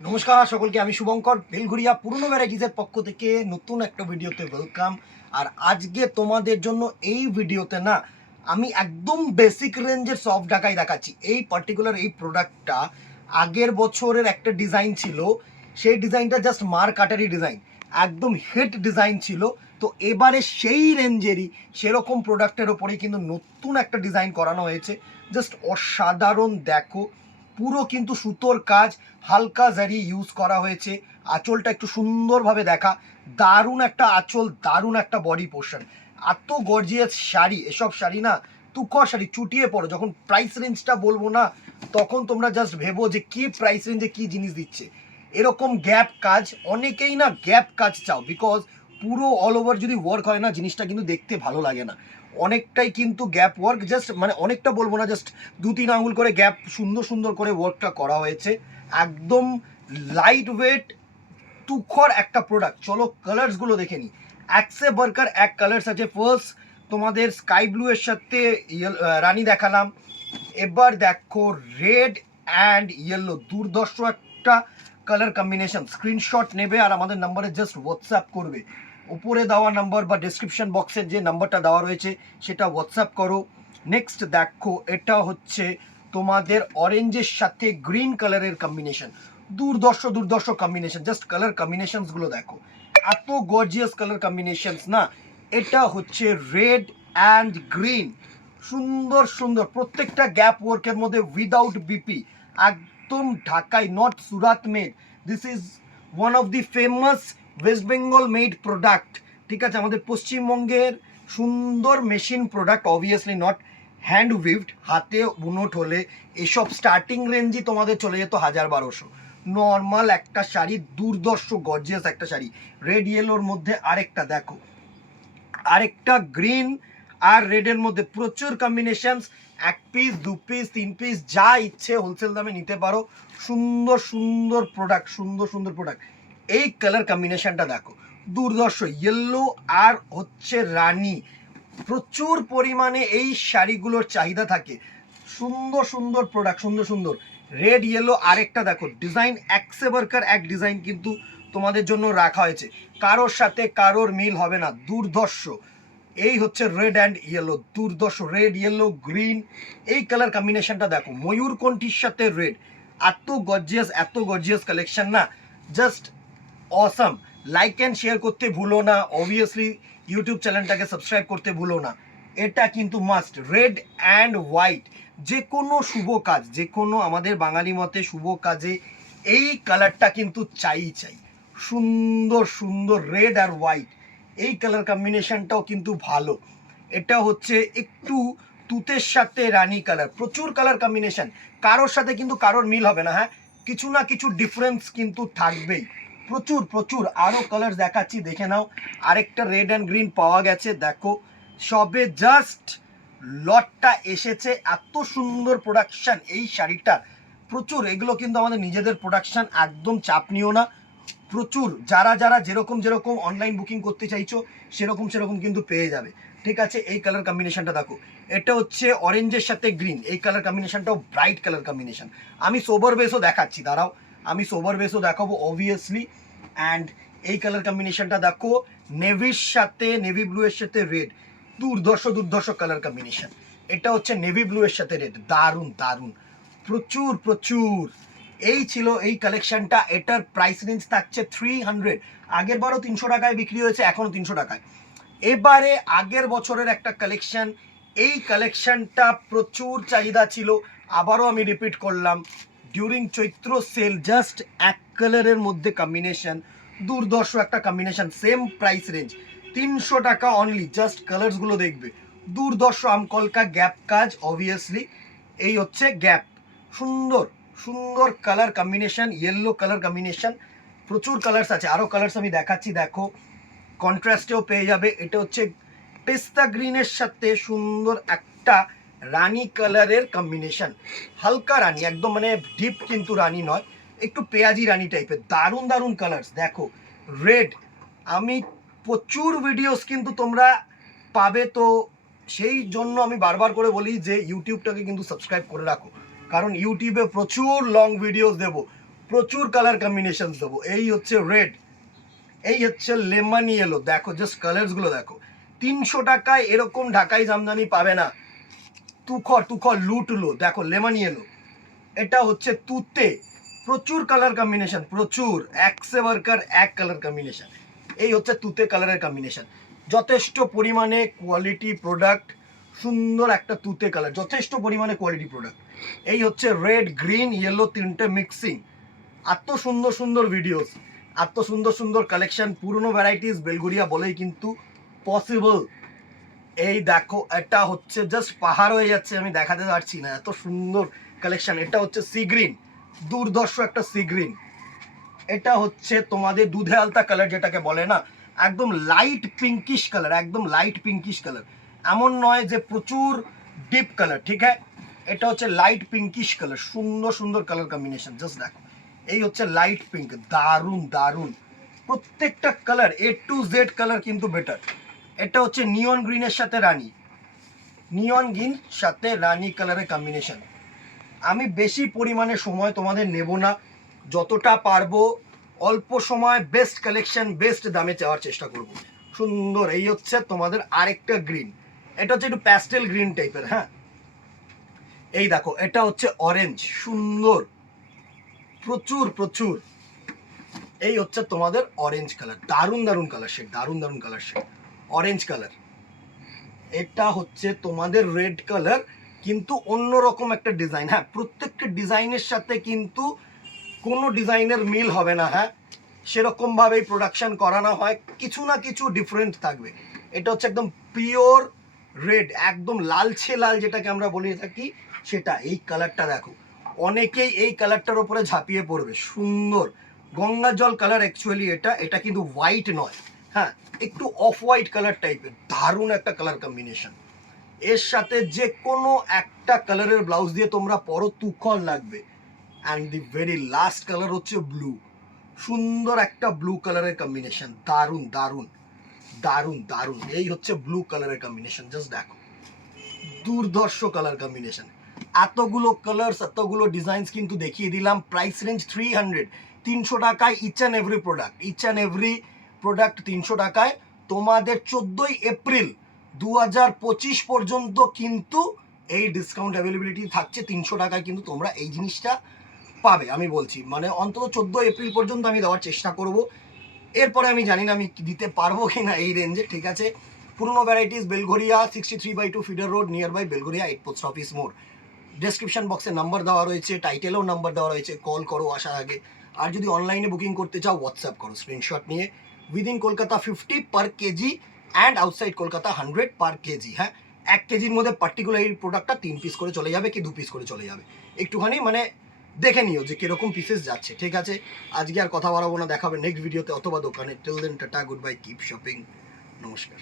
নমস্কার সকলকে, আমি শুভঙ্কর বেলঘুরিয়া পুরনো ভ্যারাইটিসের পক্ষ থেকে নতুন একটা ভিডিওতে ওয়েলকাম। আর আজকে তোমাদের জন্য এই ভিডিওতে না আমি একদম বেসিক রেঞ্জের সফট ঢাকাই দেখাচ্ছি। এই পার্টিকুলার এই প্রোডাক্টটা আগের বছরের একটা ডিজাইন ছিল, সেই ডিজাইনটা জাস্ট মার কাটারি ডিজাইন, একদম হিট ডিজাইন ছিল। তো এবারে সেই রেঞ্জেরই সেরকম প্রোডাক্টের ওপরেই কিন্তু নতুন একটা ডিজাইন করানো হয়েছে। জাস্ট অসাধারণ দেখো, পুরো কিন্তু সুতোর কাজ, হালকা জারি ইউজ করা হয়েছে। আঁচলটা একটু সুন্দরভাবে দেখা, দারুণ একটা আঁচল, দারুণ একটা বডি পোর্শন, এত গর্জিয়াস শাড়ি। এসব শাড়ি না তুখর শাড়ি, চুটিয়ে পড়ো। যখন প্রাইস রেঞ্জটা বলবো না, তখন তোমরা জাস্ট ভেবো যে কি প্রাইস রেঞ্জে কি জিনিস দিচ্ছে। এরকম গ্যাপ কাজ, অনেকেই না গ্যাপ কাজ চাও, বিকজ পুরো অল ওভার যদি ওয়ার্ক হয় না, জিনিসটা কিন্তু দেখতে ভালো লাগে না। অনেকটাই কিন্তু গ্যাপ ওয়ার্ক, জাস্ট মানে অনেকটা বলবো না, জাস্ট 2-3 আঙুল করে গ্যাপ সুন্দর সুন্দর করে ওয়ার্কটা করা হয়েছে। একদম লাইট ওয়েট তুখর একটা প্রোডাক্ট। চলো কালার্সগুলো দেখে নিই। একসে বার্কার এক কালার্স আছে। ফার্স্ট তোমাদের স্কাই ব্লু এর সাথে রানী দেখালাম। এবার দেখো রেড অ্যান্ড ইয়েলো, দুর্ধর্ষ একটা কালার কম্বিনেশন। স্ক্রিনশট নেবে আর আমাদের নাম্বারে জাস্ট হোয়াটসঅ্যাপ করবে। উপরে দেওয়া নাম্বার বা ডিসক্রিপশন বক্সের যে নাম্বারটা দেওয়া রয়েছে সেটা হোয়াটসঅ্যাপ করো। নেক্সট দেখো, এটা হচ্ছে তোমাদের অরেঞ্জের সাথে গ্রিন কালারের কম্বিনেশন। দুর্ধর্ষ দুর্ধর্ষ কম্বিনেশন, জাস্ট কালার কম্বিনেশনসগুলো দেখো, এত গর্জিয়াস কালার কম্বিনেশনস না। এটা হচ্ছে রেড অ্যান্ড গ্রিন, সুন্দর সুন্দর প্রত্যেকটা গ্যাপ ওয়ার্কের মধ্যে উইদাউট বিপি, একদম ঢাকাই, not Surat made. This is one of the famous West Bengal made product. ঠিক আছে, আমাদের পশ্চিমবঙ্গের সুন্দর machine product, obviously not hand weaved, হাতে বুনট হলে এসব স্টার্টিং রেঞ্জই তোমাদের চলে যেত 1000-1200। নর্মাল একটা শাড়ি, দুর্ধর্ষ গর্জিয়াস একটা শাড়ি। রেড ইয়েলোর মধ্যে আরেকটা দেখো, আরেকটা গ্রিন আর রেডের মধ্যে প্রচুর কম্বিনেশনস। 1 পিস 2 পিস 3 পিস যা ইচ্ছে হোলসেল দামে নিতে পারো। সুন্দর সুন্দর প্রোডাক্ট, সুন্দর সুন্দর প্রোডাক্ট। এই কালার কম্বিনেশনটা দেখো, দুর্ধর্ষ ইয়েলো আর হচ্ছে রানী। প্রচুর পরিমাণে এই শাড়িগুলোর চাহিদা থাকে। সুন্দর সুন্দর প্রোডাক্ট, সুন্দর সুন্দর। রেড ইয়েলো আরেকটা দেখো ডিজাইন, একসে বার্কার এক ডিজাইন কিন্তু তোমাদের জন্য রাখা হয়েছে, কারোর সাথে কারোর মিল হবে না, দুর্ধর্ষ। এই হচ্ছে রেড অ্যান্ড ইয়েলো, দুর্ধর্ষ। রেড ইয়েলো গ্রিন, এই কালার কম্বিনেশনটা দেখো, ময়ূরকণ্ঠীর সাথে রেড, এত গর্জিয়াস কালেকশন না, just awesome. Like and share করতে ভুলো না, অবভিয়াসলি ইউটিউব চ্যানেলটাকে সাবস্ক্রাইব করতে ভুলো না। এটা কিন্তু মাস্ট। রেড অ্যান্ড হোয়াইট, যে কোনো শুভ কাজ, যে কোনো আমাদের বাঙালি মতে শুভ কাজে এই কালারটা কিন্তু চাই চাই। সুন্দর সুন্দর রেড আর হোয়াইট, এই কালার কম্বিনেশনটাও কিন্তু ভালো। এটা হচ্ছে একটু তুতের সাথে রানী কালার, প্রচুর কালার কম্বিনেশন, কারোর সাথে কিন্তু কারোর মিল হবে না। হ্যাঁ, কিছু না কিছু ডিফারেন্স কিন্তু থাকবেই, প্রচুর প্রচুর। আরও কালার দেখাচ্ছি, দেখে নাও। আরেকটা রেড অ্যান্ড গ্রিন পাওয়া গেছে, দেখো সবে জাস্ট লটটা এসেছে। এত সুন্দর প্রোডাকশন এই শাড়িটার, প্রচুর। এগুলো কিন্তু আমাদের নিজেদের প্রোডাকশন, একদম চাপ নিও না। প্রচুর, যারা যারা যেরকম যেরকম অনলাইন বুকিং করতে চাইছো সেরকম সেরকম কিন্তু পেয়ে যাবে। ঠিক আছে, এই কালার কম্বিনেশনটা দেখো, এটা হচ্ছে অরেঞ্জের সাথে গ্রিন, এই কালার কম্বিনেশনটাও ব্রাইট কালার কম্বিনেশন। আমি সোবার বেসও দেখাচ্ছি, দাঁড়াও, আমি সোবার বেসও দেখাবো অবভিয়াসলি। অ্যান্ড এই কালার কম্বিনেশনটা দেখো, নেভির সাথে নেভি ব্লু এর সাথে রেড, দুর্ধর্ষ দুর্ধর্ষ কালার কম্বিনেশন। এটা হচ্ছে নেভি ব্লু এর সাথে রেড, দারুণ দারুণ, প্রচুর প্রচুর। এই ছিল এই কালেকশনটা। এটার প্রাইস রেঞ্জ থাকছে 300। আগের বারও 300 টাকায় বিক্রি হয়েছে, এখনও 300 টাকায়। এবারে আগের বছরের একটা কালেকশন, এই কালেকশনটা প্রচুর চাহিদা ছিল, আবারও আমি রিপিট করলাম। ডিউরিং চৈত্র সেল, জাস্ট এক কালারের মধ্যে কম্বিনেশন, দুর্ধর্ষ একটা কম্বিনেশন, সেম প্রাইস রেঞ্জ 300 টাকা অনলি। জাস্ট কালার্সগুলো দেখবে, দুর্ধর্ষ আমকলকা গ্যাপ কাজ, অবভিয়াসলি এই হচ্ছে গ্যাপ। সুন্দর সুন্দর colour combination, yellow colour combination, প্রচুর কালার্স আছে। আরও কালার্স আমি দেখাচ্ছি, দেখো কন্ট্রাস্টেও পেয়ে যাবে। এটা হচ্ছে পেস্তা গ্রিনের সাথে সুন্দর একটা রানী কালারের কম্বিনেশন, হালকা রানী, একদম মানে ডিপ কিন্তু রানী নয়, একটু পেঁয়াজি রানী টাইপের, দারুণ দারুণ কালার্স। দেখো রেড, আমি প্রচুর ভিডিওস কিন্তু তোমরা পাবে, তো সেই জন্য আমি বারবার করে বলি যে ইউটিউবটাকে কিন্তু সাবস্ক্রাইব করে রাখো, কারণ ইউটিউবে প্রচুর লং ভিডিওস দেবো, প্রচুর কালার কম্বিনেশন দেবো। এই হচ্ছে রেড, এই হচ্ছে লেমন ইয়েলো, দেখো জাস্ট কালার্স গুলো দেখো। 300 টাকায় এরকম ঢাকাই জামদানি পাবে না। তুখর তুখর লুটলো, দেখো লেমন ইয়েলো। এটা হচ্ছে তুতে, প্রচুর কালার কম্বিনেশন, প্রচুর, এক সে ওয়ার্কার এক কালার কম্বিনেশন। এই হচ্ছে তুতে কালারের কম্বিনেশন, যথেষ্ট পরিমাণে কোয়ালিটি প্রোডাক্ট, সুন্দর একটা তুতে কালার, যথেষ্ট পরিমাণে কোয়ালিটি প্রোডাক্ট। এই হচ্ছে রেড গ্রিন ইয়েলো তিনটে মিক্সিং। এত সুন্দর সুন্দর ভিডিওস, এত সুন্দর সুন্দর কালেকশন, পুরনো ভ্যারাইটিস বেলঘরিয়া বলেই কিন্তু পসিবল। এই দেখো, এটা হচ্ছে জাস্ট পাহাড় হয়ে যাচ্ছে, আমি দেখাতে পারছি না, এত সুন্দর কালেকশন। এটা হচ্ছে সি গ্রিন, দুর্ধর্ষ একটা সি গ্রিন। এটা হচ্ছে তোমাদের দুধে আলতা কালার যেটাকে বলে না, একদম লাইট পিঙ্কিশ কালার, একদম লাইট পিঙ্কিশ কালার, এমন নয় যে প্রচুর ডিপ কালার, ঠিক আছে। এটা হচ্ছে লাইট পিঙ্কিশ কালার, সুন্দর সুন্দর কালার কম্বিনেশন, জাস্ট দেখো। এই হচ্ছে লাইট পিঙ্ক, দারুণ দারুণ, প্রত্যেকটা colour A to Z colour কিন্তু বেটার। এটা হচ্ছে নিয়ন গ্রিনের সাথে রানী, নিয়ন গ্রিন সাথে রানী কালারের কম্বিনেশন। আমি বেশি পরিমাণে সময় তোমাদের নেব না, যতটা পারবো অল্প সময় বেস্ট কালেকশন বেস্ট দামে চাওয়ার চেষ্টা করব। সুন্দর, এই হচ্ছে তোমাদের আরেকটা গ্রিন, এটা হচ্ছে একটু প্যাস্টেল গ্রিন টাইপের। হ্যাঁ, এই দেখো, এটা হচ্ছে অরেঞ্জ, সুন্দর, প্রচুর প্রচুর। এই হচ্ছে তোমাদের অরেঞ্জ কালার, দারুণ দারুণ কালার শেড, দারুণ দারুণ কালার শেড, অরেঞ্জ কালার। এটা হচ্ছে তোমাদের রেড কালার, কিন্তু অন্যরকম একটা ডিজাইন। হ্যাঁ, প্রত্যেকটা ডিজাইনের সাথে কিন্তু কোনো ডিজাইনের মিল হবে না। হ্যাঁ, সেরকমভাবেই প্রোডাকশন করানো হয়, কিছু না কিছু ডিফারেন্ট থাকবে। এটা হচ্ছে একদম পিওর রেড, একদম লালচে লাল যেটাকে আমরা বলে থাকি সেটা। এই কালারটা দেখো, অনেকেই এই কালারটার উপরে ঝাঁপিয়ে পড়বে, সুন্দর গঙ্গা জল কালার অ্যাকচুয়ালি এটা, এটা কিন্তু হোয়াইট নয়। হ্যাঁ, একটু অফ হোয়াইট কালার টাইপের, দারুণ একটা কালার কম্বিনেশন। এর সাথে যে কোনো একটা কালারের ব্লাউজ দিয়ে তোমরা পরো, তুখর লাগবে। And the very last colour হচ্ছে ব্লু, সুন্দর একটা ব্লু কালারের কম্বিনেশন, দারুণ দারুণ দারুণ দারুণ। এই হচ্ছে ব্লু কালারের কম্বিনেশন, জাস্ট দেখো, দুর্ধর্ষ কালার কম্বিনেশন। এতগুলো কালার্স, এতগুলো ডিজাইনস কিন্তু দেখিয়ে দিলাম। প্রাইস রেঞ্জ 300, 300 টাকায় each and every product, each and every product 300 টাকায়। তোমাদের 14ই এপ্রিল 2025 পর্যন্ত কিন্তু এই ডিসকাউন্ট অ্যাভেলেবিলিটি থাকছে। 300 টাকায় কিন্তু তোমরা এই জিনিসটা পাবে, আমি বলছি, মানে অন্তত 14 এপ্রিল পর্যন্ত আমি দেওয়ার চেষ্টা করব। এরপরে আমি জানি না আমি দিতে পারবো কি না এই রেঞ্জে, ঠিক আছে। পুরনো varieties Belgharia 63/2 feeder road, near by Belgharia 8 post office মোড়। ডেসক্রিপশন বক্সে নাম্বার দেওয়া রয়েছে, টাইটেলেও নাম্বার দেওয়া রয়েছে, কল করো আসার আগে। আর যদি অনলাইনে বুকিং করতে চাও হোয়াটসঅ্যাপ করো স্ক্রিনশট নিয়ে। Within Kolkata 50 per KG and outside Kolkata 100 per KG. হ্যাঁ, 1 কেজির মধ্যে পার্টিকুলার এই প্রোডাক্টটা 3 পিস করে চলে যাবে কি 2 পিস করে চলে যাবে, একটুখানি মানে দেখে নিও যে কিরকম পিসেস যাচ্ছে, ঠিক আছে। আজকে আর কথা বাড়াবো না, দেখাবে নেক্সট ভিডিওতে অথবা দোকানে। Till then tata, good bye, keep shopping, নমস্কার।